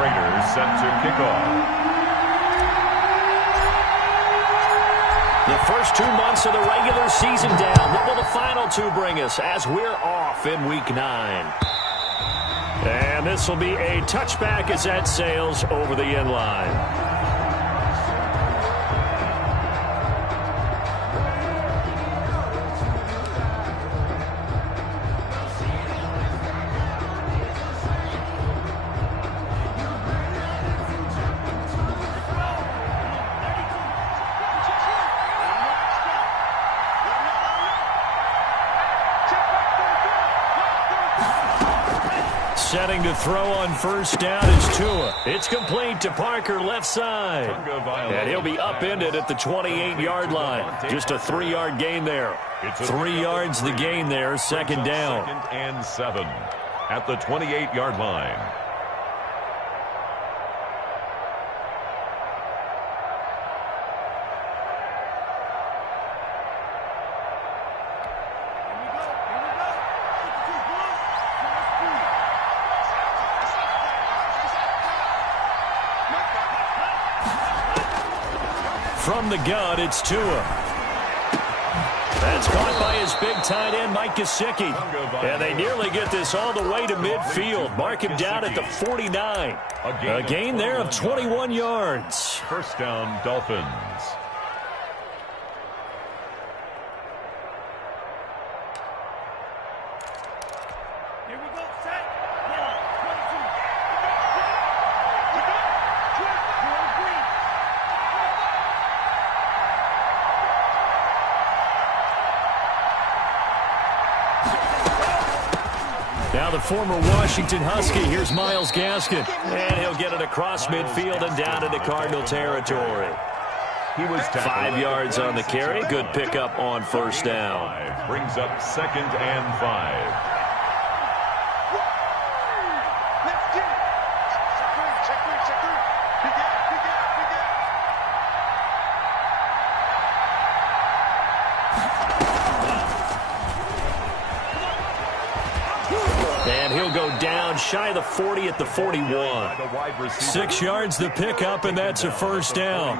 Raiders set to kick off. The first 2 months of the regular season down. What will the final 2 bring us as we're off in Week 9? And this will be a touchback as that sails over the end line. Setting to throw on first down is Tua. It's complete to Parker left side. And he'll be upended at the 28-yard line. Just a 3-yard gain there. 3 yards the gain there, second down. 2nd and 7 at the 28-yard line. From the gun, it's Tua. That's caught by his big tight end, Mike Gesicki. And they nearly get this all the way to midfield. Mark him down at the 49. A gain there of 21 yards. First down, Dolphins. Now the former Washington Husky, here's Myles Gaskin. And he'll get it across midfield and down into Cardinal territory. He was 5 yards on the carry. Good pickup on first down. Brings up 2nd and 5. And he'll go down shy of the 40 at the 41. 6 yards the pickup, and that's a first down.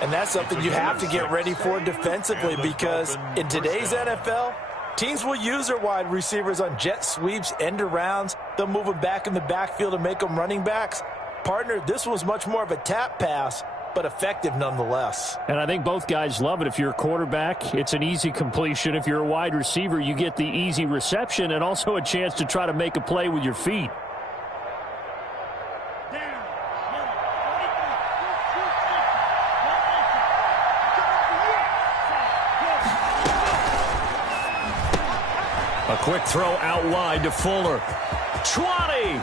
And that's something you have to get ready for defensively, because in today's NFL, teams will use their wide receivers on jet sweeps, end arounds. They'll move them back in the backfield and make them running backs. Partner, this was much more of a tap pass, but effective nonetheless. And I think both guys love it. If you're a quarterback, it's an easy completion. If you're a wide receiver, you get the easy reception and also a chance to try to make a play with your feet. A quick throw out wide to Fuller. 20!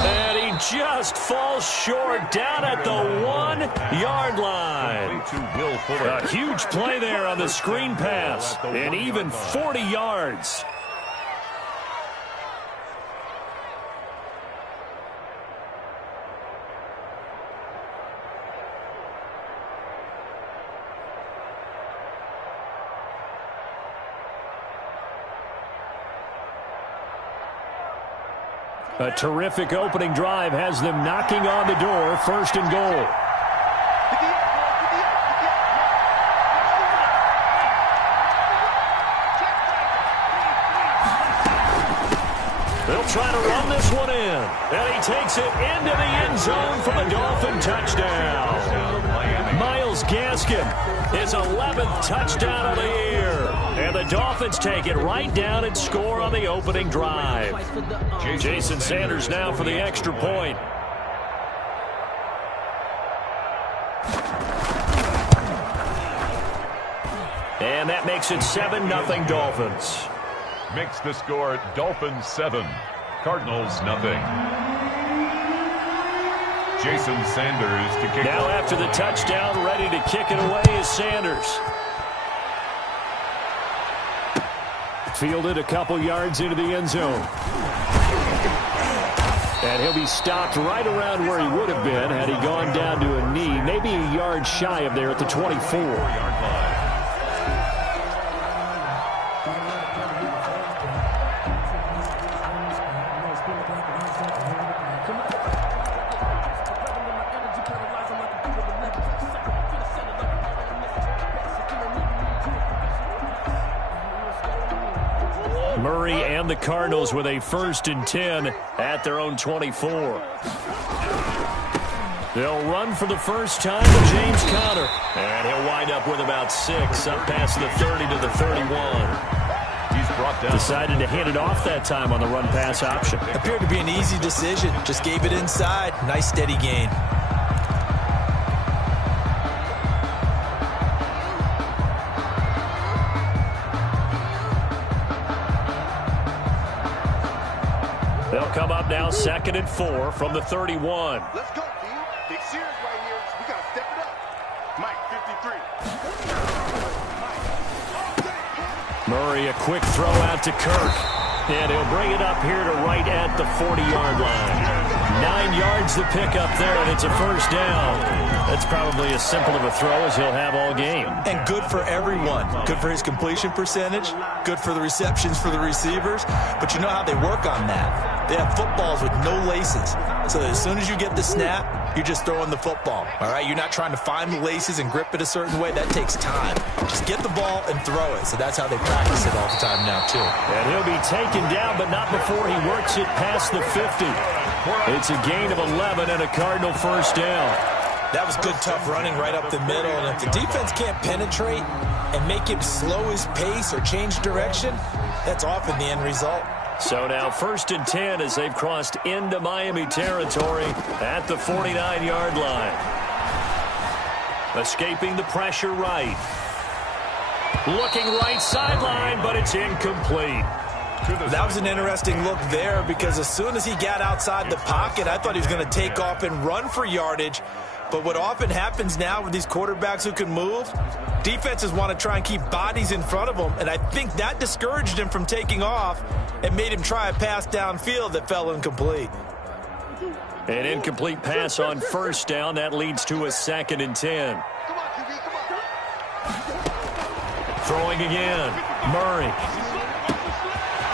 And he just falls short down at the 1-yard line. A huge play there on the screen pass. And even 40 yards. A terrific opening drive has them knocking on the door, 1st and goal. They'll try to run this one in. And he takes it into the end zone for the Dolphin touchdown. Myles Gaskin, his 11th touchdown of the year. And the Dolphins take it right down and score on the opening drive. Jason Sanders now for the extra point. And that makes it 7-0 Dolphins. Makes the score Dolphins 7, Cardinals 0. Jason Sanders to kick. Now after the touchdown, ready to kick it away is Sanders. Fielded a couple yards into the end zone. And he'll be stopped right around where he would have been had he gone down to a knee, maybe a yard shy of there at the 24-yard line. Murray and the Cardinals with a 1st and 10 at their own 24. They'll run for the first time to James Conner. And he'll wind up with about 6 up past the 30 to the 31. He's brought down. Decided to hand it off that time on the run-pass option. Appeared to be an easy decision. Just gave it inside. Nice steady gain. They'll come up now 2nd and 4 from the 31. Let's go, team. Big series right here. We got to step it up. Mike, 53. Murray, a quick throw out to Kirk. And he'll bring it up here to right at the 40-yard line. 9 yards to pick up there, and it's a 1st down. That's probably as simple of a throw as he'll have all game. And good for everyone. Good for his completion percentage. Good for the receptions for the receivers. But you know how they work on that. They have footballs with no laces. So that as soon as you get the snap, you're just throwing the football. All right? You're not trying to find the laces and grip it a certain way. That takes time. Just get the ball and throw it. So that's how they practice it all the time now, too. And he'll be taken down, but not before he works it past the 50. It's a gain of 11 and a Cardinal 1st down. That was good, tough running right up the middle. And if the defense can't penetrate and make him slow his pace or change direction, that's often the end result. So now 1st and 10 as they've crossed into Miami territory at the 49-yard line. Escaping the pressure right. Looking right sideline, but it's incomplete. That was an interesting look there because as soon as he got outside the pocket, I thought he was going to take off and run for yardage. But what often happens now with these quarterbacks who can move, defenses want to try and keep bodies in front of them, and I think that discouraged him from taking off and made him try a pass downfield that fell incomplete. An incomplete pass on 1st down. That leads to a 2nd and 10. Throwing again. Murray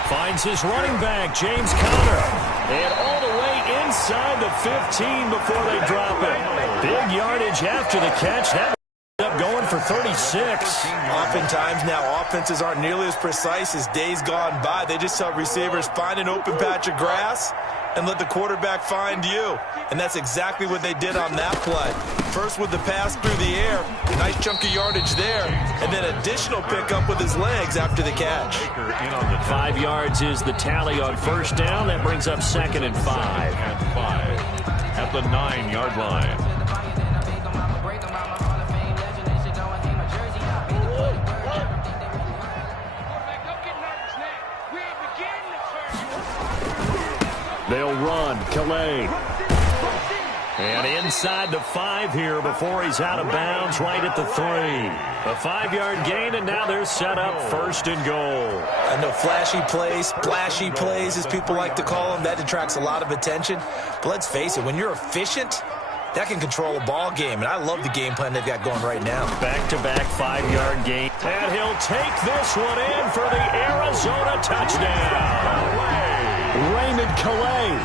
finds his running back, James Conner. And all the way inside the 15 before they drop it. Big yardage after the catch. That ended up going for 36. Oftentimes now offenses aren't nearly as precise as days gone by. They just tell receivers, find an open patch of grass and let the quarterback find you. And that's exactly what they did on that play. First with the pass through the air, nice chunk of yardage there, and then additional pickup with his legs after the catch. 5 yards is the tally on 1st down. That brings up 2nd and 5. At the 9-yard line. They'll run. Calais. And inside the 5 here before he's out of bounds right at the 3. A 5-yard gain, and now they're set up 1st and goal. I know flashy plays, splashy plays, as people like to call them, that attracts a lot of attention. But let's face it, when you're efficient, that can control a ball game. And I love the game plan they've got going right now. Back-to-back 5-yard gain. And he'll take this one in for the Arizona touchdown. Raymond Calais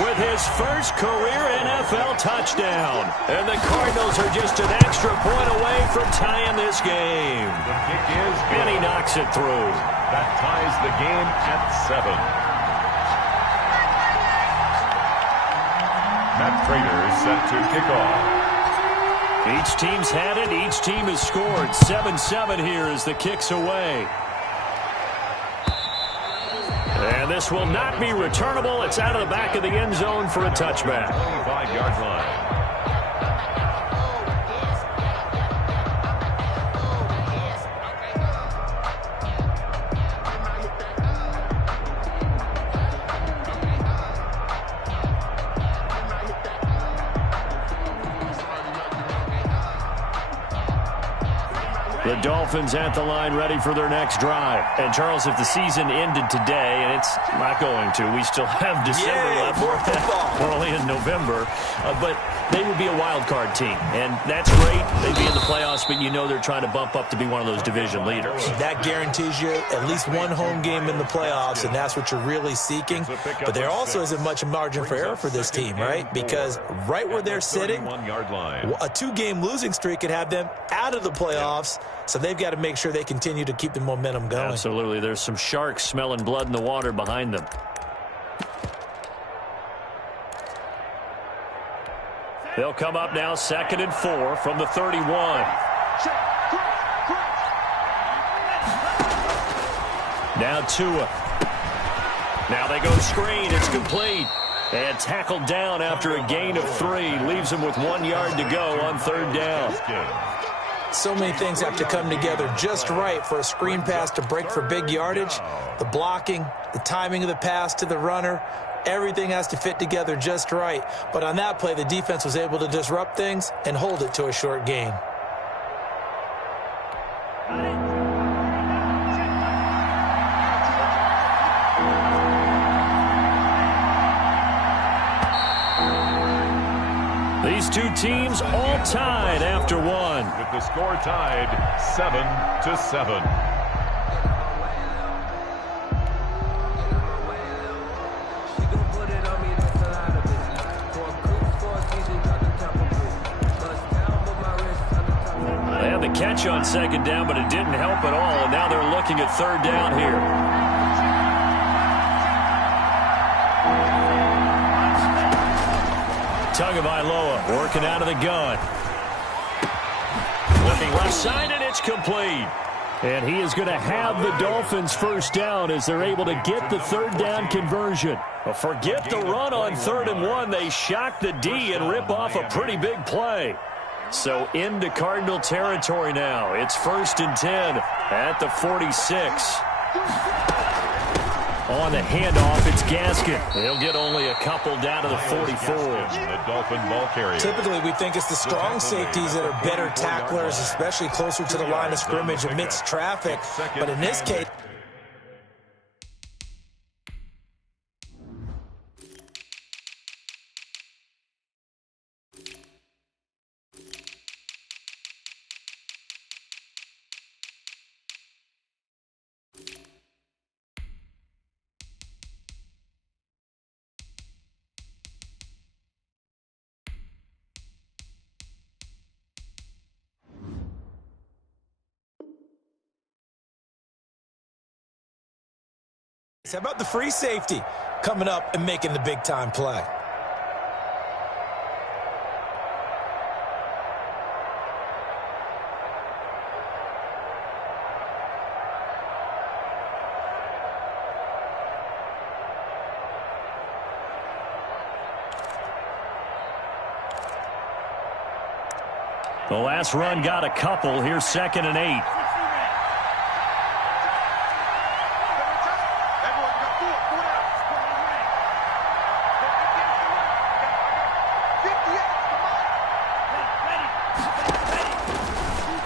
with his first career NFL touchdown. And the Cardinals are just an extra point away from tying this game. The kick is good. And he knocks it through. That ties the game at 7. Matt Prater set to kick off. Each team's had it. Each team has scored. 7-7 here as the kick's away. And this will not be returnable. It's out of the back of the end zone for a touchback. 25-yard line. The Dolphins at the line ready for their next drive. And, Charles, if the season ended today, and it's not going to, we still have December left. More football. We're only in November. But they would be a wild card team. And that's great. They'd be in the playoffs, but you know they're trying to bump up to be one of those division leaders. That guarantees you at least one home game in the playoffs, and that's what you're really seeking. But there also isn't much margin for error for this team, right? Because right where they're sitting, a 2-game losing streak could have them out of the playoffs. So they've got to make sure they continue to keep the momentum going. Absolutely. There's some sharks smelling blood in the water behind them. They'll come up now 2nd and 4 from the 31. Now Tua. Now they go screen. It's complete. And tackled down after a gain of 3. Leaves him with 1 yard to go on 3rd down. So many things have to come together just right for a screen pass to break for big yardage. The blocking, the timing of the pass to the runner, everything has to fit together just right. But on that play, the defense was able to disrupt things and hold it to a short gain. These two teams all tied after one. With the score tied 7-7. They had the catch on 2nd down, but it didn't help at all, and now they're looking at 3rd down here. Tagovailoa working out of the gun. Looking left side, and it's complete. And he is going to have the Dolphins 1st down as they're able to get the 3rd down conversion. Well, forget the run on 3rd and 1. They shock the D and rip off a pretty big play. So into Cardinal territory now. It's 1st and 10 at the 46. On the handoff, it's Gaskin. They'll get only a couple down to the 44. The Dolphin ball carrier. Typically, we think it's the strong safeties that are better tacklers, especially closer to the line of scrimmage amidst traffic. But in this case, how about the free safety coming up and making the big-time play? The last run got a couple. Here's 2nd and 8.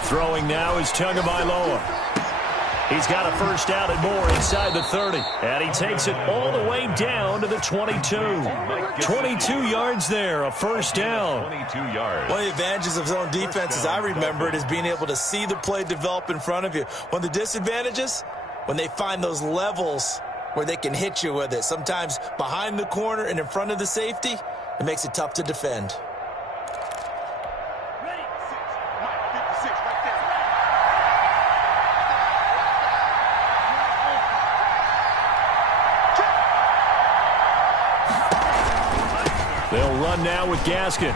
Throwing now is Tagovailoa. He's got a 1st down and more inside the 30. And he takes it all the way down to the 22. 22 yards there, a 1st down. 22 yards. One of the advantages of zone defense, as I remember it, is being able to see the play develop in front of you. One of the disadvantages, when they find those levels where they can hit you with it, sometimes behind the corner and in front of the safety, it makes it tough to defend. They'll run now with Gaskin.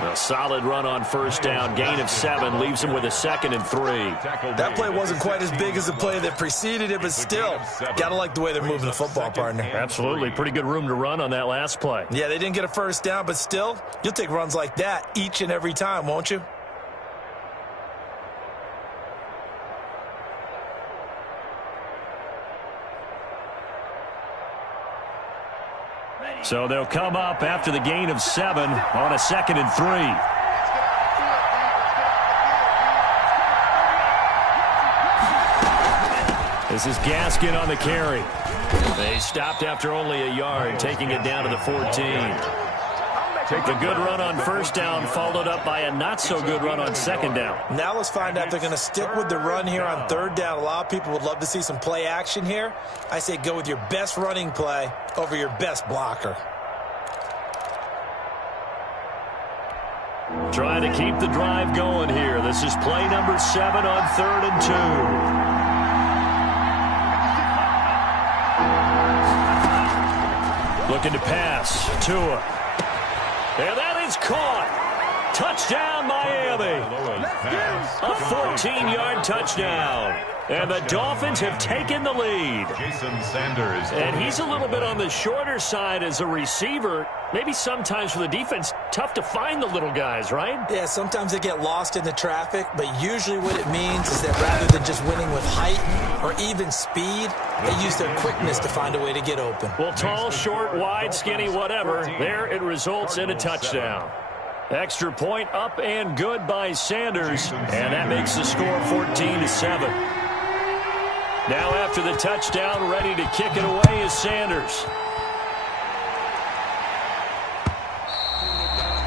A solid run on 1st down. Gain of 7 leaves him with a 2nd and 3. That play wasn't quite as big as the play that preceded it, but still, gotta like the way they're moving the football, partner. Absolutely. Pretty good room to run on that last play. Yeah, they didn't get a 1st down, but still, you'll take runs like that each and every time, won't you? So they'll come up after the gain of 7 on a 2nd and 3. This is Gaskin on the carry. They stopped after only a yard, taking it down to the 14. The good run on 1st down followed up by a not-so-good run on 2nd down. Now let's find out if they're going to stick with the run here on 3rd down. A lot of people would love to see some play action here. I say go with your best running play over your best blocker. Trying to keep the drive going here. This is play number 7 on 3rd and 2. Looking to pass. Tua. And that is caught. Touchdown, Miami. A 14-yard touchdown. And the Dolphins have taken the lead. Jason Sanders. And he's a little bit on the shorter side as a receiver. Maybe sometimes for the defense, tough to find the little guys, right? Yeah, sometimes they get lost in the traffic, but usually what it means is that rather than just winning with height or even speed, they use their quickness to find a way to get open. Well, tall, short, wide, skinny, whatever, there it results in a touchdown. Extra point up and good by Sanders, and that makes the score 14-7. Now after the touchdown, ready to kick it away is Sanders.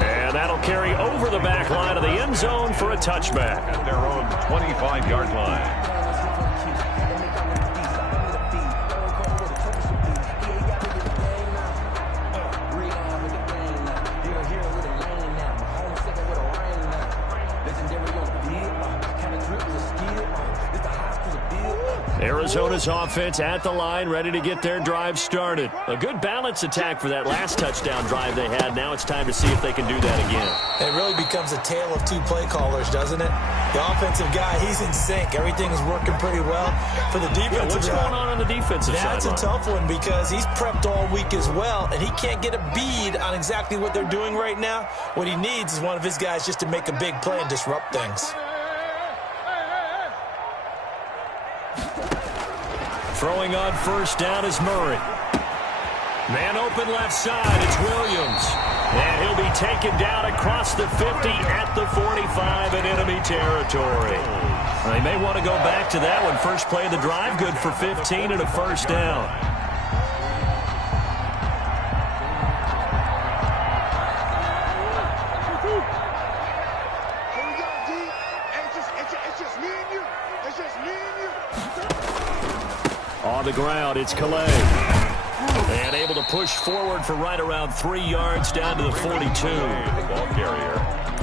And that'll carry over the back line of the end zone for a touchback. At their own 25-yard line. Arizona's offense at the line, ready to get their drive started. A good balance attack for that last touchdown drive they had. Now it's time to see if they can do that again. It really becomes a tale of two play callers, doesn't it? The offensive guy, he's in sync. Everything is working pretty well. For the defensive what's going on the defensive side? That's a tough one because he's prepped all week as well, and he can't get a bead on exactly what they're doing right now. What he needs is one of his guys just to make a big play and disrupt things. Throwing on first down is Murray. Man open left side, it's Williams. And he'll be taken down across the 50 at the 45 in enemy territory. They may want to go back to that one. First play of the drive, good for 15 and a first down. On the ground, it's Calais. And able to push forward for right around 3 yards down to the 42. Ball carrier.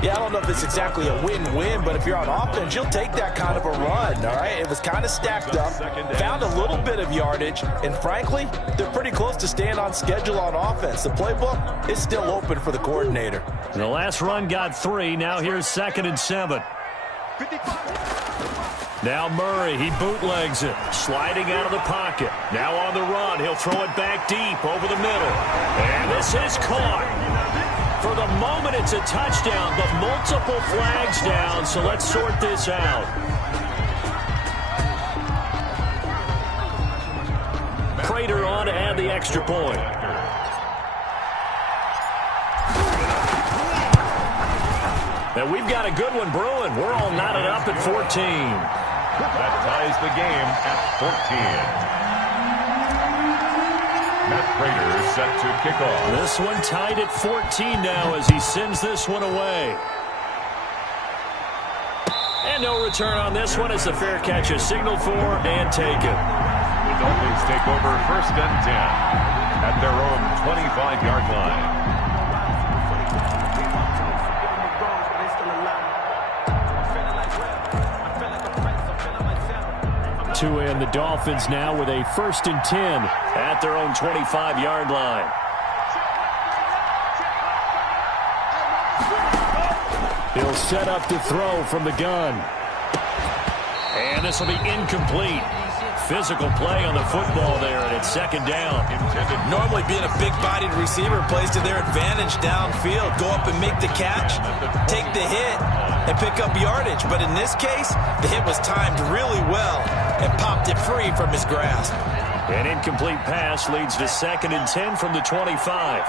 Yeah, I don't know if it's exactly a win-win, but if you're on offense, you'll take that kind of a run, all right? It was kind of stacked up, found a little bit of yardage, and frankly, they're pretty close to staying on schedule on offense. The playbook is still open for the coordinator. The last run got 3. Now here's 2nd and 7. Now Murray, he bootlegs it, sliding out of the pocket. Now on the run, he'll throw it back deep over the middle. And this is caught. For the moment, it's a touchdown, but multiple flags down, so let's sort this out. Prater on to add the extra point. And we've got a good one brewing. We're all knotted up at 14. That ties the game at 14. Matt Prater set to kick off. This one tied at 14 now as he sends this one away. And no return on this one as the fair catch is signaled for and taken. The Dolphins take over 1st and 10 at their own 25-yard line. And the Dolphins now with a 1st and 10 at their own 25-yard line. He'll set up to throw from the gun. And this will be incomplete. Physical play on the football there, and it's 2nd down. Normally being a big-bodied receiver plays to their advantage downfield. Go up and make the catch, take the hit, and pick up yardage. But in this case, the hit was timed really well and popped it free from his grasp. An incomplete pass leads to 2nd and 10 from the 25.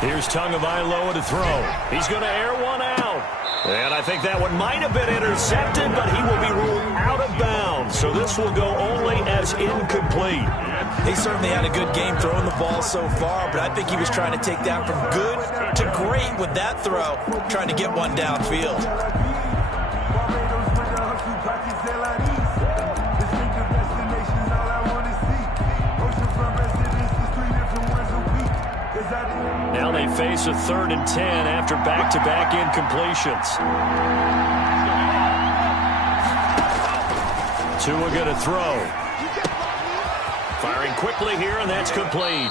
Here's Tagovailoa to throw. He's going to air one out. And I think that one might have been intercepted, but he will be ruled out of bounds. So this will go only as incomplete. He certainly had a good game throwing the ball so far, but I think he was trying to take that from good to great with that throw, trying to get one downfield. Now they face a 3rd and 10 after back-to-back incompletions. Tua going to throw. Firing quickly here, and that's complete.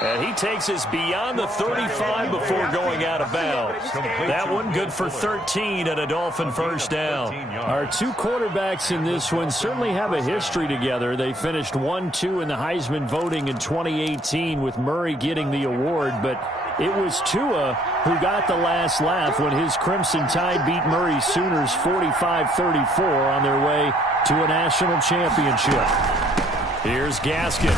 And he takes us beyond the 35 before going out of bounds. That one good for 13 and a Dolphin first down. Our two quarterbacks in this one certainly have a history together. They finished 1-2 in the Heisman voting in 2018 with Murray getting the award, but it was Tua who got the last laugh when his Crimson Tide beat Murray's Sooners 45-34 on their way to a national championship. Here's Gaskin.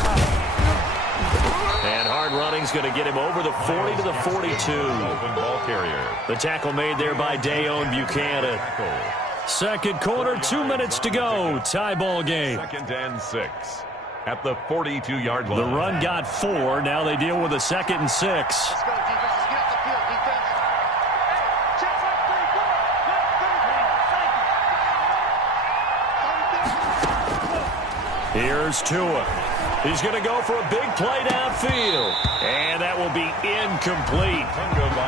And hard running's going to get him over the 40 to the 42. Ball carrier. The tackle made there by Dayon Buchanan. Second quarter, 2 minutes to go. Tie ball game. 2nd and 6 at the 42-yard line. The run got 4. Now they deal with a 2nd and 6. Let's go, defense. Let's get off the field, defense. Here's Tua. He's going to go for a big play downfield. And that will be incomplete.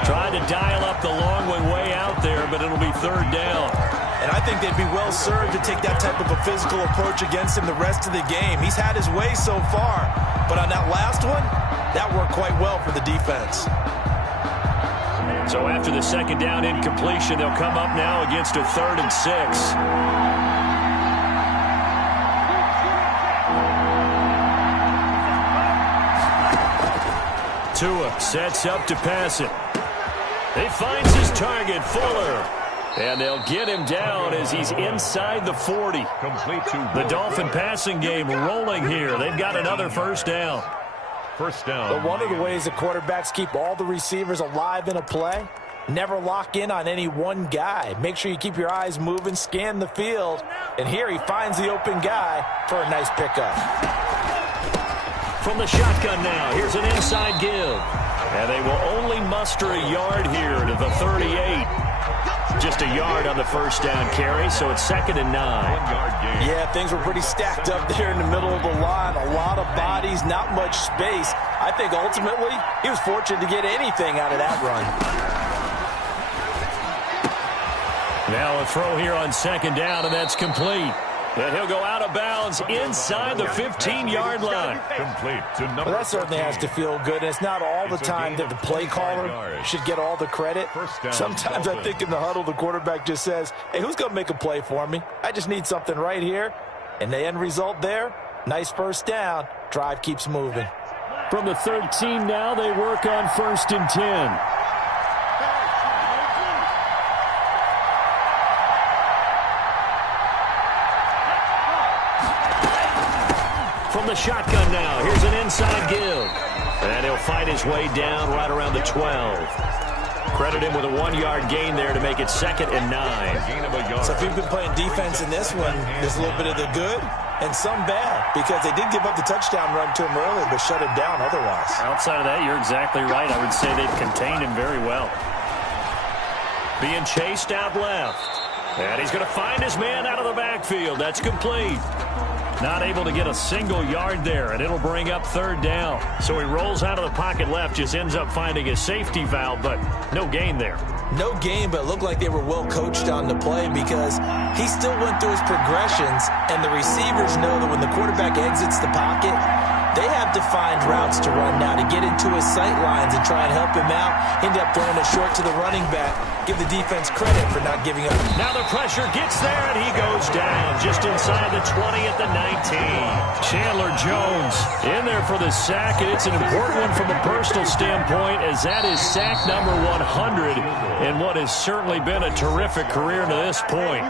Trying to dial up the long one way out there, but it'll be 3rd down. And I think they'd be well served to take that type of a physical approach against him the rest of the game. He's had his way so far. But on that last one, that worked quite well for the defense. So after the 2nd down incompletion, they'll come up now against a 3rd and 6. Tua sets up to pass it. He finds his target, Fuller. And they'll get him down as he's inside the 40. Complete to The Dolphin passing game rolling here. They've got another first down. First down. But one of the ways that quarterbacks keep all the receivers alive in a play, never lock in on any one guy. Make sure you keep your eyes moving, scan the field. And here he finds the open guy for a nice pickup. From the shotgun now, here's an inside give. And they will only muster a yard here to the 38. Just a yard on the first down carry, so it's 2nd and 9. 1-yard gain. Yeah, things were pretty stacked up there in the middle of the line. A lot of bodies, not much space. I think ultimately he was fortunate to get anything out of that run. Now a throw here on 2nd down, and that's complete. And he'll go out of bounds inside the 15-yard line. Complete to number. Well, that certainly has to feel good. It's not all the time that the play caller should get all the credit. Sometimes I think in the huddle, the quarterback just says, hey, who's going to make a play for me? I just need something right here. And the end result there, nice first down. Drive keeps moving. From the 13 now, they work on 1st and 10. From the shotgun now, here's an inside give. And he'll fight his way down right around the 12. Credit him with a 1-yard gain there to make it 2nd and 9. So if you've been playing defense in this one, there's a little bit of the good and some bad, because they did give up the touchdown run to him early, but shut him down otherwise. Outside of that, you're exactly right. I would say they've contained him very well. Being chased out left. And he's going to find his man out of the backfield. That's complete. Not able to get a single yard there, and it'll bring up 3rd down. So he rolls out of the pocket left, just ends up finding a safety valve, but no gain there. No gain, but it looked like they were well coached on the play, because he still went through his progressions, and the receivers know that when the quarterback exits the pocket, they have defined routes to run now to get into his sight lines and try and help him out. End up throwing it short to the running back. Give the defense credit for not giving up. Now the pressure gets there, and he goes down just inside the 20 at the 19. Chandler Jones in there for the sack, and it's an important one from a personal standpoint, as that is sack number 100 in what has certainly been a terrific career to this point.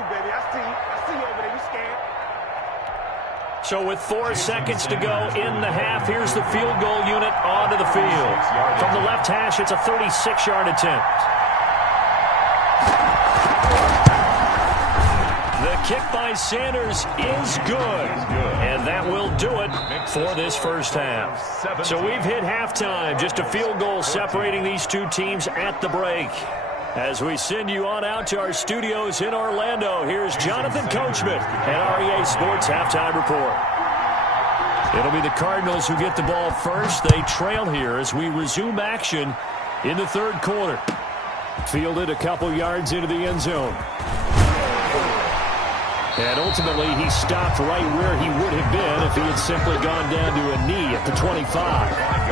So with 4 seconds to go in the half, here's the field goal unit onto the field. From the left hash, it's a 36-yard attempt. The kick by Sanders is good. And that will do it for this first half. So we've hit halftime. Just a field goal separating these two teams at the break. As we send you on out to our studios in Orlando, here's Jonathan Coachman and REA Sports Halftime Report. It'll be the Cardinals who get the ball first. They trail here as we resume action in the third quarter. Fielded a couple yards into the end zone. And ultimately, he stopped right where he would have been if he had simply gone down to a knee at the 25.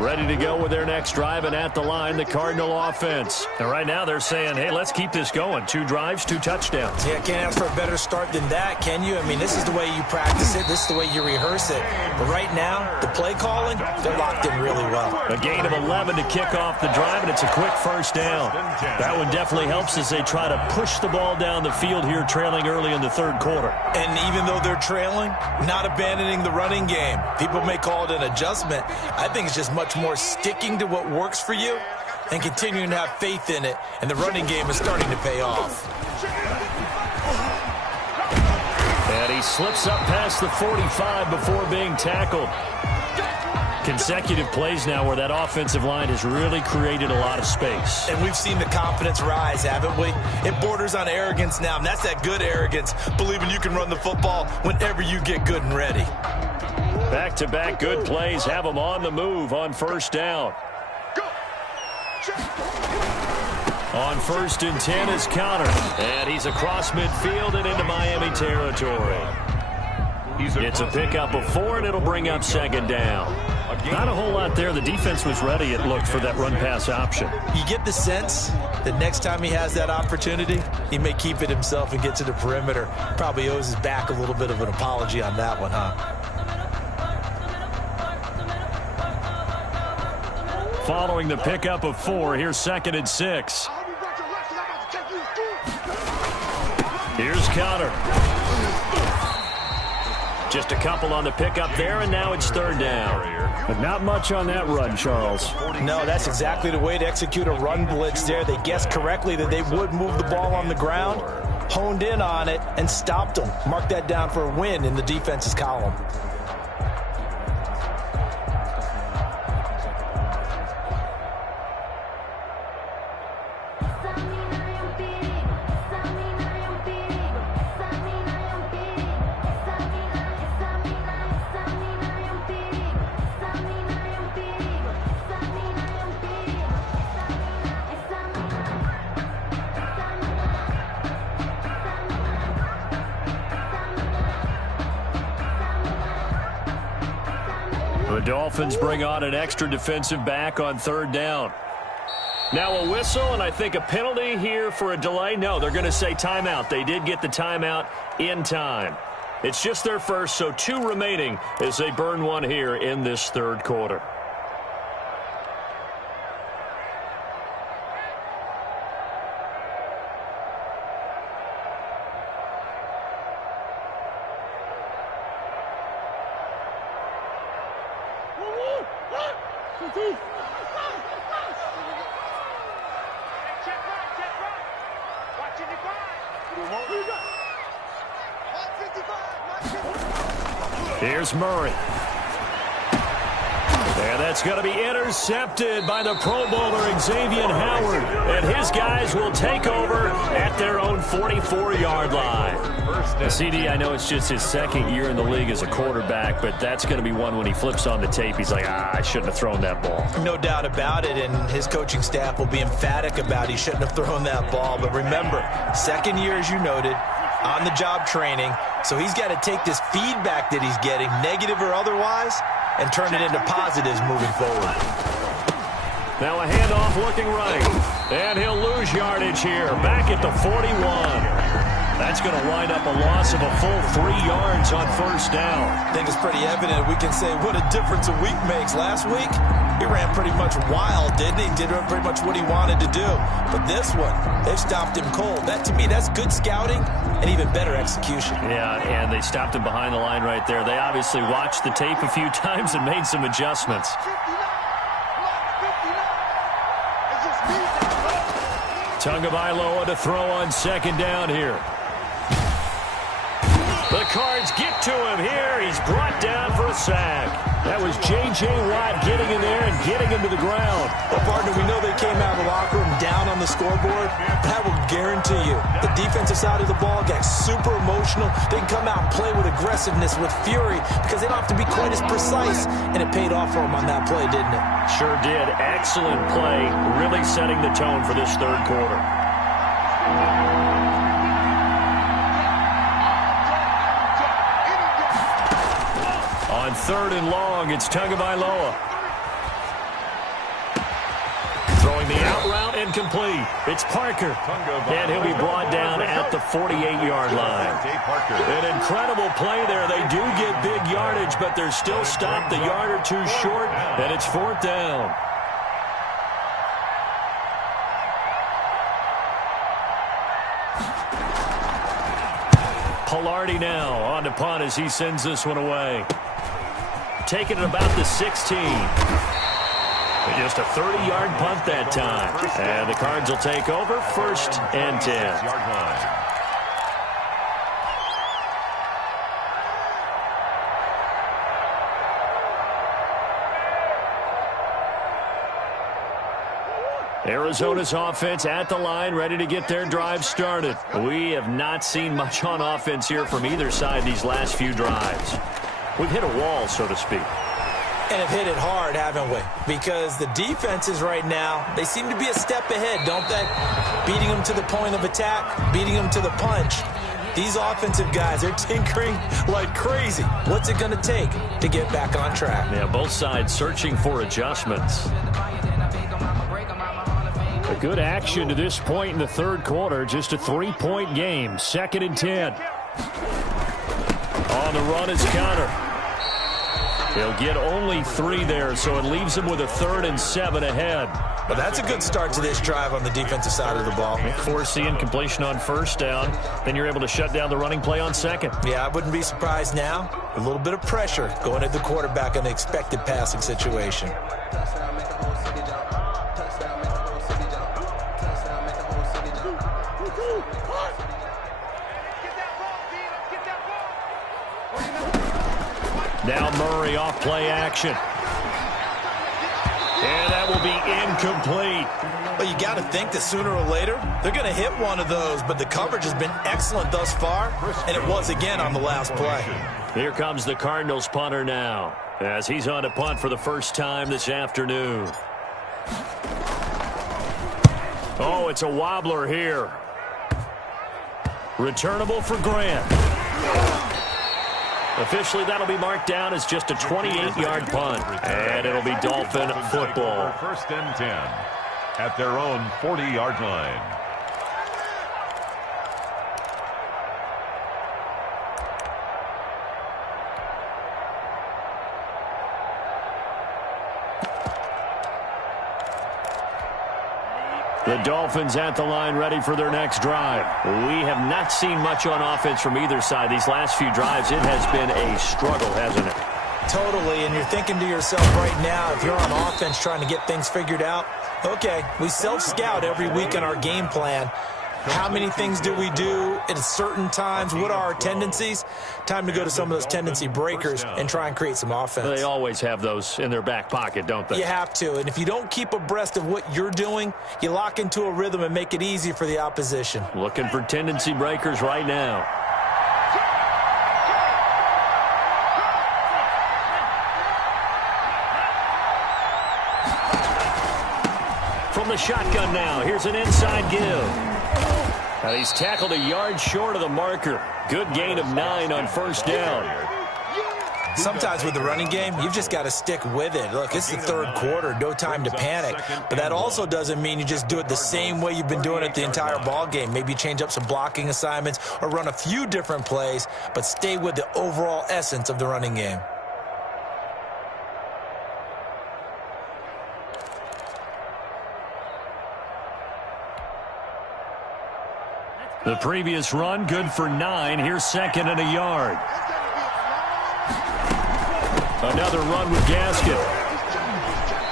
Ready to go with their next drive, and at the line, the Cardinal offense. And right now they're saying, hey, let's keep this going. 2 drives, 2 touchdowns. Yeah, can't ask for a better start than that, can you? I mean, this is the way you practice it. This is the way you rehearse it. But right now, the play calling, they're locked in really well. A gain of 11 to kick off the drive, and it's a quick first down. That one definitely helps as they try to push the ball down the field here, trailing early in the third quarter. And even though they're trailing, not abandoning the running game. People may call it an adjustment. I think it's just much more sticking to what works for you and continuing to have faith in it, and the running game is starting to pay off. And he slips up past the 45 before being tackled. Consecutive plays now where that offensive line has really created a lot of space. And we've seen the confidence rise, haven't we? It borders on arrogance now, and that's that good arrogance, believing you can run the football whenever you get good and ready. Back-to-back good plays have them on the move on first down. On 1st and 10 is Connor. And he's across midfield and into Miami territory. It's a pickup of 4, and it'll bring up 2nd down. Not a whole lot there. The defense was ready, it looked, for that run-pass option. You get the sense that next time he has that opportunity, he may keep it himself and get to the perimeter. Probably owes his back a little bit of an apology on that one, huh? Following the pickup of 4, here's 2nd and 6. Here's Connor. Just a couple on the pickup there, and now it's 3rd down. But not much on that run, Charles. No, that's exactly the way to execute a run blitz there. They guessed correctly that they would move the ball on the ground, honed in on it, and stopped them. Mark that down for a win in the defense's column. The Dolphins bring on an extra defensive back on 3rd down. Now a whistle, and I think a penalty here for a delay. No, they're going to say timeout. They did get the timeout in time. It's just their first, so 2 remaining as they burn one here in this third quarter. Here's Murray. And that's going to be intercepted by the Pro Bowler Xavier Howard. And his guys will take over at their own 44-yard line. Now, CD, I know it's just his 2nd year in the league as a quarterback, but that's going to be one when he flips on the tape. He's like, I shouldn't have thrown that ball. No doubt about it, and his coaching staff will be emphatic about he shouldn't have thrown that ball. But remember, 2nd year, as you noted, on-the-job training, so he's got to take this feedback that he's getting, negative or otherwise, and turn it into positives moving forward. Now a handoff looking right, and he'll lose yardage here, back at the 41. That's going to wind up a loss of a full 3 yards on 1st down. I think it's pretty evident. We can say what a difference a week makes. Last week, he ran pretty much wild, didn't he? Did pretty much what he wanted to do. But this one, they've stopped him cold. That, to me, that's good scouting and even better execution. Yeah, and they stopped him behind the line right there. They obviously watched the tape a few times and made some adjustments. Tagovailoa to throw on 2nd down here. The Cards get to him here. He's brought down for a sack. That was J.J. Watt getting in there and getting him to the ground. Well, partner, we know they came out of the locker room down on the scoreboard. That will guarantee you the defensive side of the ball got super emotional. They can come out and play with aggressiveness, with fury, because they don't have to be quite as precise. And it paid off for them on that play, didn't it? Sure did. Excellent play, really setting the tone for this third quarter. On third and long, it's Tagovailoa. Throwing the out route incomplete. It's Parker. And he'll be brought down at the 48-yard line. An incredible play there. They do get big yardage, but they're still stopped a yard or two short, and it's fourth down. Pilardi now on to punt as he sends this one away. Taking it about the 16. Just a 30-yard punt that time. And the Cards will take over, first and 10. Arizona's offense at the line, ready to get their drive started. We have not seen much on offense here from either side these last few drives. We've hit a wall, so to speak. And have hit it hard, haven't we? Because the defenses right now, they seem to be a step ahead, don't they? Beating them to the point of attack, beating them to the punch. These offensive guys, they're tinkering like crazy. What's it going to take to get back on track? Yeah, both sides searching for adjustments. A good action to this point in the third quarter. Just a 3-point game. Second and 10. On the run is Connor. He'll get only 3 there, so it leaves him with a 3rd and 7 ahead. Well, that's a good start to this drive on the defensive side of the ball. Force the incompletion on first down. Then you're able to shut down the running play on second. Yeah, I wouldn't be surprised now. A little bit of pressure going at the quarterback in the expected passing situation. Now Murray off play action. And that will be incomplete. Well, you got to think that sooner or later, they're going to hit one of those, but the coverage has been excellent thus far, and it was again on the last play. Here comes the Cardinals punter now, as he's on to punt for the first time this afternoon. Oh, it's a wobbler here. Returnable for Grant. Officially, that'll be marked down as just a 28-yard punt. And it'll be Dolphin football. First and 10 at their own 40-yard line. The Dolphins at the line, ready for their next drive. We have not seen much on offense from either side. These last few drives, it has been a struggle, hasn't it? Totally, and you're thinking to yourself right now, if you're on offense trying to get things figured out, okay, we self-scout every week in our game plan. How many things do we do at certain times? What are our tendencies? Time to go to some of those tendency breakers and try and create some offense. They always have those in their back pocket, don't they? You have to, and if you don't keep abreast of what you're doing, you lock into a rhythm and make it easy for the opposition. Looking for tendency breakers right now. From the shotgun now, here's an inside give. Now he's tackled a yard short of the marker. Good gain of 9 on first down. Sometimes with the running game, you've just got to stick with it. Look, it's the third quarter, no time to panic. But that also doesn't mean you just do it the same way you've been doing it the entire ball game. Maybe change up some blocking assignments or run a few different plays, but stay with the overall essence of the running game. The previous run, good for 9. Here's second and a yard. Another run with Gaskin.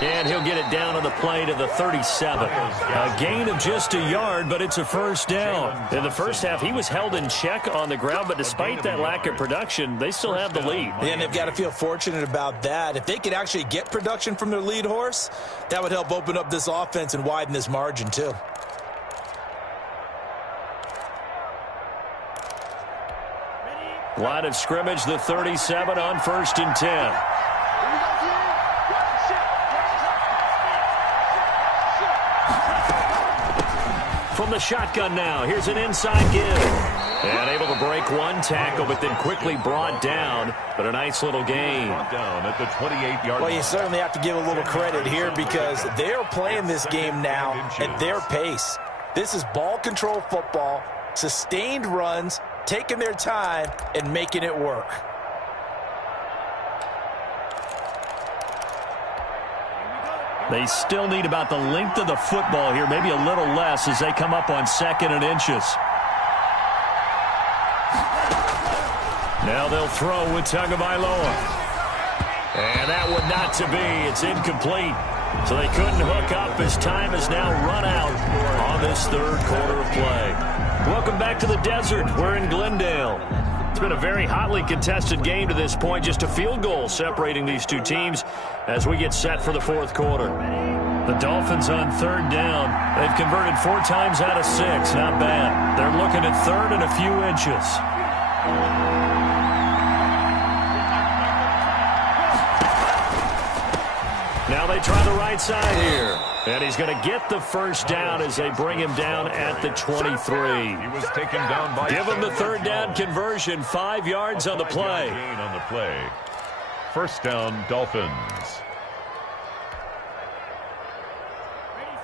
And he'll get it down on the play to the 37. A gain of just a yard, but it's a first down. In the first half, he was held in check on the ground, but despite that lack of production, they still have the lead. And they've got to feel fortunate about that. If they could actually get production from their lead horse, that would help open up this offense and widen this margin too. Line of scrimmage, the 37 on 1st and 10. From the shotgun now, here's an inside give. And able to break one tackle, but then quickly brought down. But a nice little gain. Down at the 28-yard line. Well, you certainly have to give a little credit here because they're playing this game now at their pace. This is ball control football, sustained runs, taking their time, and making it work. They still need about the length of the football here, maybe a little less as they come up on 2nd and inches. Now they'll throw with Tagovailoa. And that one not to be. It's incomplete. So they couldn't hook up as time has now run out on this 3rd quarter of play. Welcome back to the desert. We're in Glendale. It's been a very hotly contested game to this point. Just a field goal separating these two teams as we get set for the 4th quarter. The Dolphins on 3rd down. They've converted 4 times out of 6. Not bad. They're looking at 3rd and a few inches. Now they try the right side here. And he's going to get the first down as they bring him down at the 23. He was taken down by Give him the 3rd down conversion. 5 yards on the play. Gain on the play. First down, Dolphins.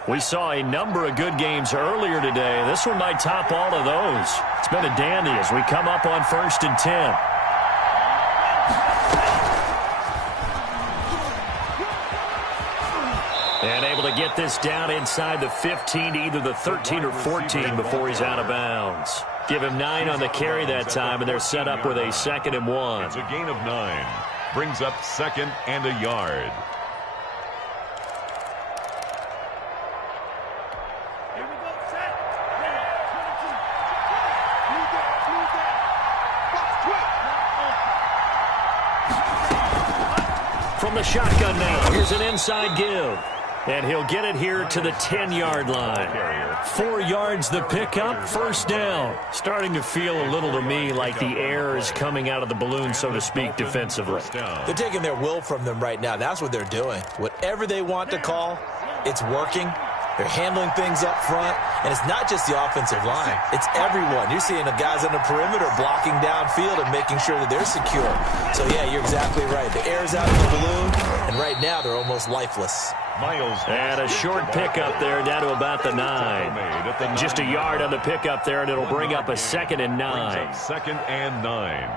We saw a number of good games earlier today. This one might top all of those. It's been a dandy as we come up on 1st and 10. And able to get this down inside the 15 to either the 13 or 14 before he's out of bounds. Give him 9 on the carry that time, and they're set up with a 2nd and 1. It's a gain of 9. Brings up 2nd and a yard. From the shotgun now, here's an inside give. And he'll get it here to the 10-yard line. 4 yards the pickup, first down. Starting to feel a little to me like the air is coming out of the balloon, so to speak, defensively. They're taking their will from them right now. That's what they're doing. Whatever they want to call, it's working. They're handling things up front, and it's not just the offensive line. It's everyone. You're seeing the guys on the perimeter blocking downfield and making sure that they're secure. So, yeah, you're exactly right. The air's out of the balloon, and right now they're almost lifeless. Miles. And a short pickup there down to about the 9. Just a yard on the pickup there, and it'll bring up a 2nd and 9. 2nd and 9.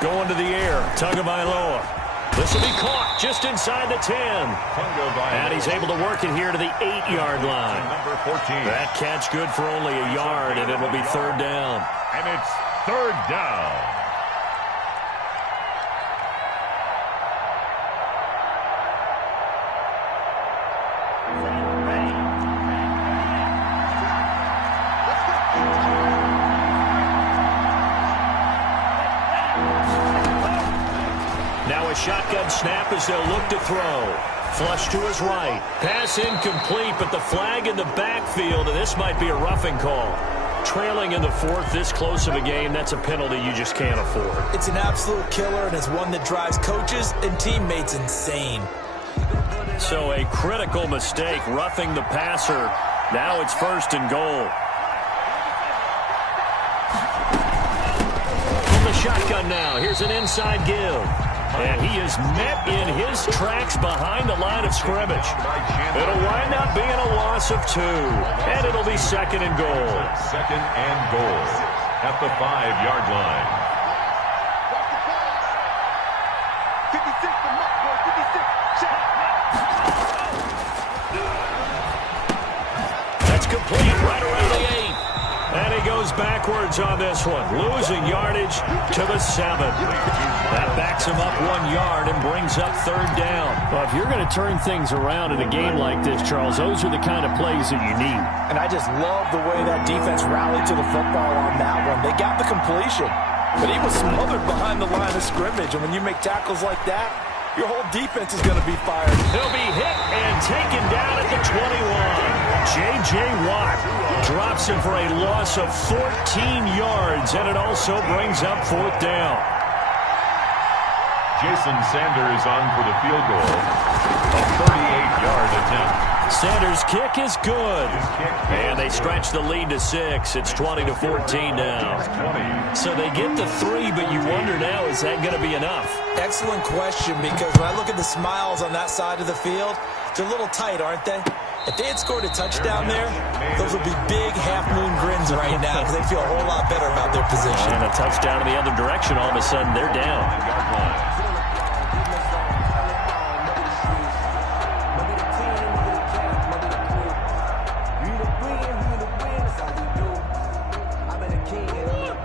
Going to the air, Tagovailoa. This will be caught just inside the 10. And he's able to work it here to the 8-yard line. Number 14. That catch good for only a yard, and it'll be 3rd down. And it's 3rd down. Now a shotgun snap as they'll look to throw. Flush to his right. Pass incomplete, but the flag in the backfield, and this might be a roughing call. Trailing in the 4th, this close of a game, that's a penalty you just can't afford. It's an absolute killer, and it's one that drives coaches and teammates insane. So a critical mistake, roughing the passer. Now it's 1st and goal. From the shotgun now, here's an inside give. And he is met in his tracks behind the line of scrimmage. It'll wind up being a loss of 2. And it'll be 2nd and goal. 2nd and goal at the 5-yard line. 56, the mark, boy, 56. Check. That's complete right around the 8. And he he goes backwards on this one, losing yardage to the 7. That backs him up 1 yard and brings up third down. Well, if you're going to turn things around in a game like this, Charles, those are the kind of plays that you need. And I just love the way that defense rallied to the football on that one. They got the completion, but he was smothered behind the line of scrimmage. And when you make tackles like that, your whole defense is going to be fired. He'll be hit and taken down at the 21. J.J. Watt drops him for a loss of 14 yards, and it also brings up fourth down. Jason Sanders on for the field goal. A 38-yard attempt. Sanders' kick is good. And they stretch the lead to 6. It's 20-14 now. So they get to 3, but you wonder now, is that going to be enough? Excellent question, because when I look at the smiles on that side of the field, they're a little tight, aren't they? If they had scored a touchdown there, those would be big half-moon grins right now because they feel a whole lot better about their position. And a touchdown in the other direction, all of a sudden they're down.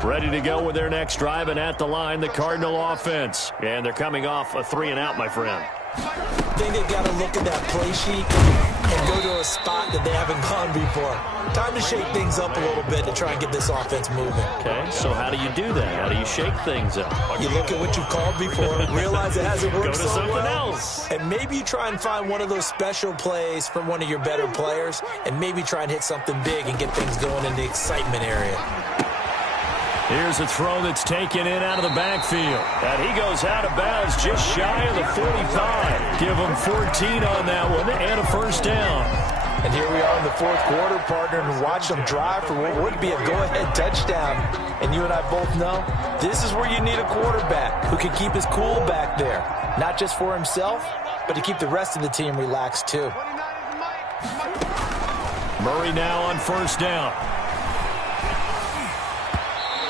Ready to go with their next drive, and at the line, the Cardinal offense. And they're coming off a 3-and-out, my friend. I think they've got to look at that play sheet and go to a spot that they haven't gone before. Time to shake things up a little bit to try and get this offense moving. Okay, so how do you do that? How do you shake things up? You look at what you've called before, realize it hasn't worked Go to so something well, else. and maybe you try and find one of those special plays from one of your better players, and maybe try and hit something big and get things going in the excitement area. Here's a throw that's taken in out of the backfield. And he goes out of bounds just shy of the 45. Give him 14 on that one and a first down. And here we are in the fourth quarter, partner, and watch them drive for what would be a go-ahead touchdown. And you and I both know this is where you need a quarterback who can keep his cool back there. Not just for himself, but to keep the rest of the team relaxed too. Murray now on first down.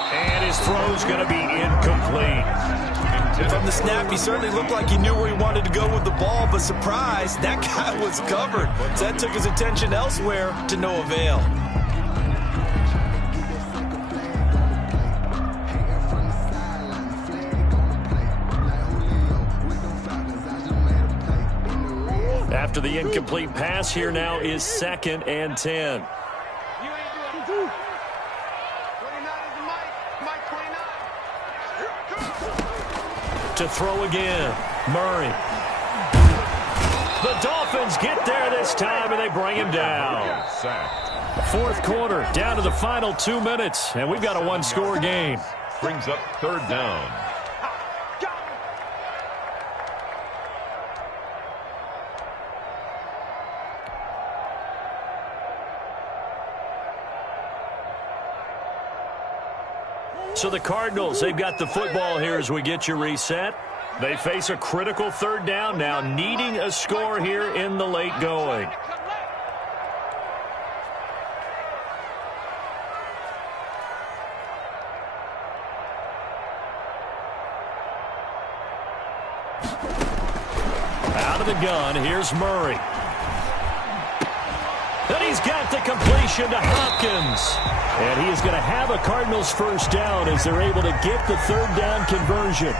And his throw's going to be incomplete. From the snap, he certainly looked like he knew where he wanted to go with the ball, but surprise, that guy was covered. So that took his attention elsewhere to no avail. After the incomplete pass, here now is 2nd and 10. To throw again, Murray. The Dolphins get there this time, and they bring him down. Fourth quarter, down to the final 2 minutes, and we've got a one-score game. Brings up third down. So the Cardinals, they've got the football here as we get you reset. They face a critical third down now, needing a score here in the late going. Out of the gun, here's Murray. And he's got the completion to Hopkins. And he is going to have a Cardinals first down as they're able to get the third down conversion.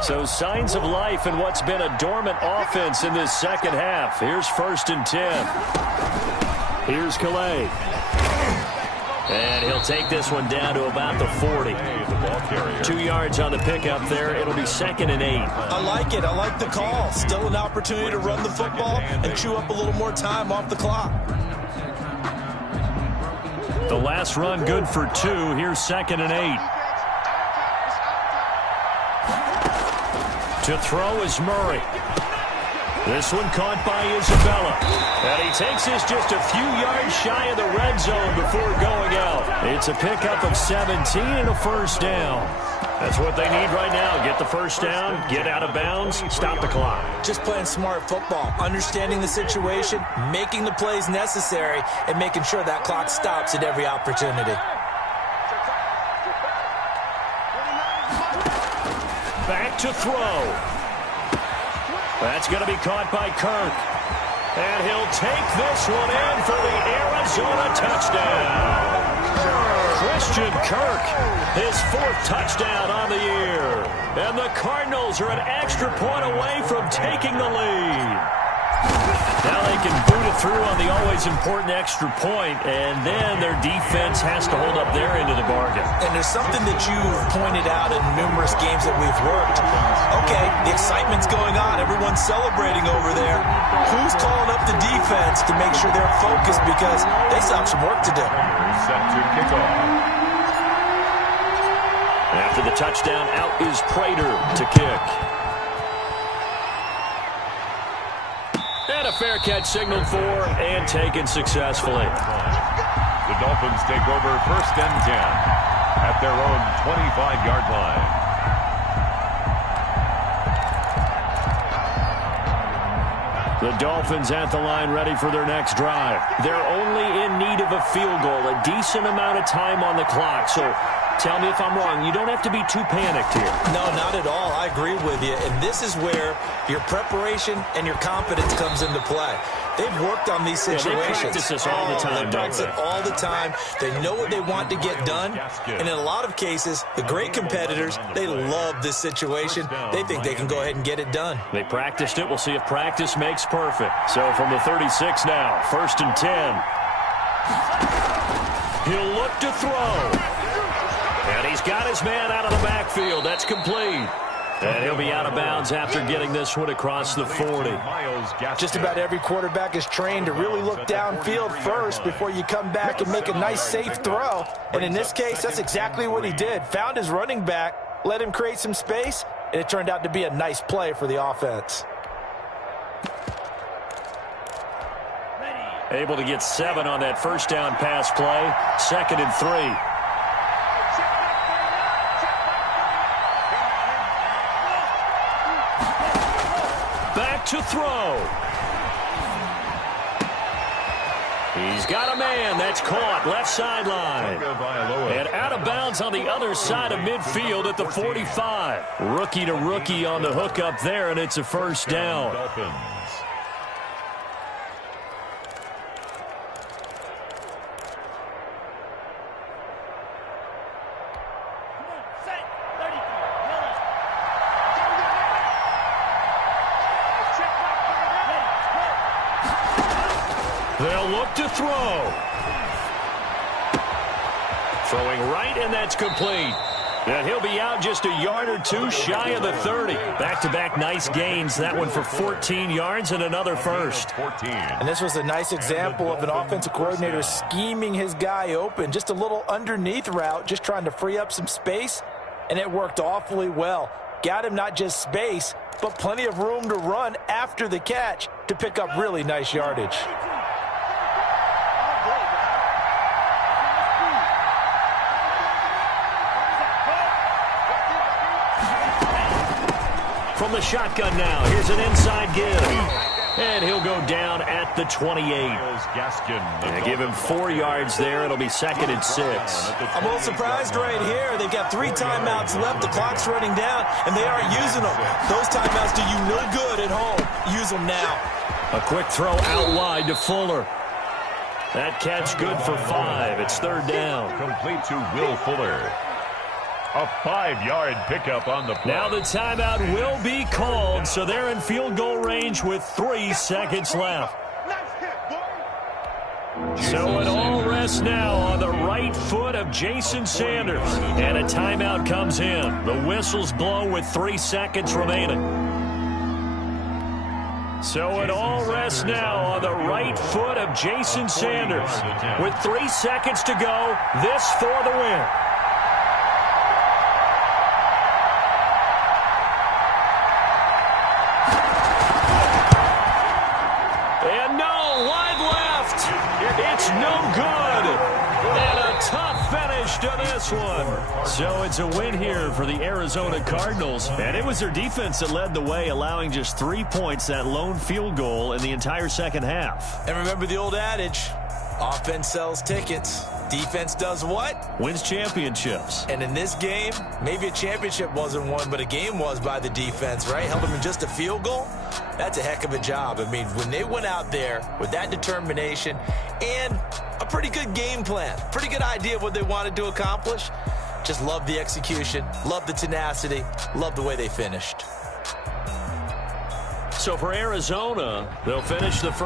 So signs of life in what's been a dormant offense in this second half. Here's 1st and 10. Here's Calais. And he'll take this one down to about the 40. 2 yards on the pickup there. It'll be 2nd and 8. I like it. I like the call. Still an opportunity to run the football and chew up a little more time off the clock. The last run good for 2. Here's 2nd and 8. To throw is Murray. This one caught by Isabella. And he takes this just a few yards shy of the red zone before going out. It's a pickup of 17 and a first down. That's what they need right now. Get the first down, get out of bounds, stop the clock. Just playing smart football, understanding the situation, making the plays necessary, and making sure that clock stops at every opportunity. Back to throw. That's going to be caught by Kirk. And he'll take this one in for the Arizona touchdown. Christian Kirk, his 4th touchdown on the year. And the Cardinals are an extra point away from taking the lead. Now they can boot it through on the always important extra point, and then their defense has to hold up their end of the bargain. And there's something that you've pointed out in numerous games that we've worked. Okay, the excitement's going on. Everyone's celebrating over there. Who's calling up the defense to make sure they're focused, because they still have some work to do. Set to kick off. After the touchdown, out is Prater to kick. And a fair catch signaled for and taken successfully. The Dolphins take over 1st and 10 at their own 25-yard line. The Dolphins at the line ready for their next drive. They're only in need of a field goal, a decent amount of time on the clock. So tell me if I'm wrong. You don't have to be too panicked here. No, not at all. I agree with you. And this is where your preparation and your confidence comes into play. They've worked on these situations. Yeah, they practice this all the time. They practice it all the time. They know what they want to get done. And in a lot of cases, the great competitors, they love this situation. They think they can go ahead and get it done. They practiced it. We'll see if practice makes perfect. So from the 36 now, 1st and 10. He'll look to throw. And he's got his man out of the backfield. That's complete. And he'll be out of bounds after getting this one across the 40. Just about every quarterback is trained to really look downfield first before you come back and make a nice, safe throw. And in this case, that's exactly what he did. Found his running back, let him create some space, and it turned out to be a nice play for the offense. Able to get 7 on that first down pass play. 2nd and 3. To throw. He's got a man. That's caught. Left sideline. And out of bounds on the other side of midfield at the 45. Rookie to rookie on the hook up there, and it's a first down. They'll look to throw. Throwing right, and that's complete. And he'll be out just a yard or two shy of the 30. Back-to-back nice gains. That one for 14 yards and another first. And this was a nice example of an offensive coordinator scheming his guy open. Just a little underneath route, just trying to free up some space, and it worked awfully well. Got him not just space, but plenty of room to run after the catch to pick up really nice yardage. From the shotgun now, here's an inside give. And he'll go down at the 28. And give him 4 yards there. It'll be 2nd and 6. I'm a little surprised right here. They've got 3 timeouts left. The clock's running down, and they aren't using them. Those timeouts do you no good at home. Use them now. A quick throw out wide to Fuller. That catch good for 5. It's 3rd down. Complete to Will Fuller. A 5-yard pickup on the play. Now the timeout will be called, so they're in field goal range with 3 seconds left. So it all rests now on the right foot of Jason Sanders. And a timeout comes in. The whistles blow with 3 seconds remaining. So it all rests now on the right foot of Jason Sanders. With 3 seconds to go, this for the win. It's no good. And a tough finish to this one. So it's a win here for the Arizona Cardinals. And it was their defense that led the way, allowing just 3 points, that lone field goal in the entire second half. And remember the old adage, offense sells tickets. Defense does what? Wins championships. And in this game, maybe a championship wasn't won, but a game was by the defense, right? Held them in just a field goal. That's a heck of a job. I mean, when they went out there with that determination and a pretty good game plan, pretty good idea of what they wanted to accomplish, just love the execution, love the tenacity, love the way they finished. So for Arizona, they'll finish the first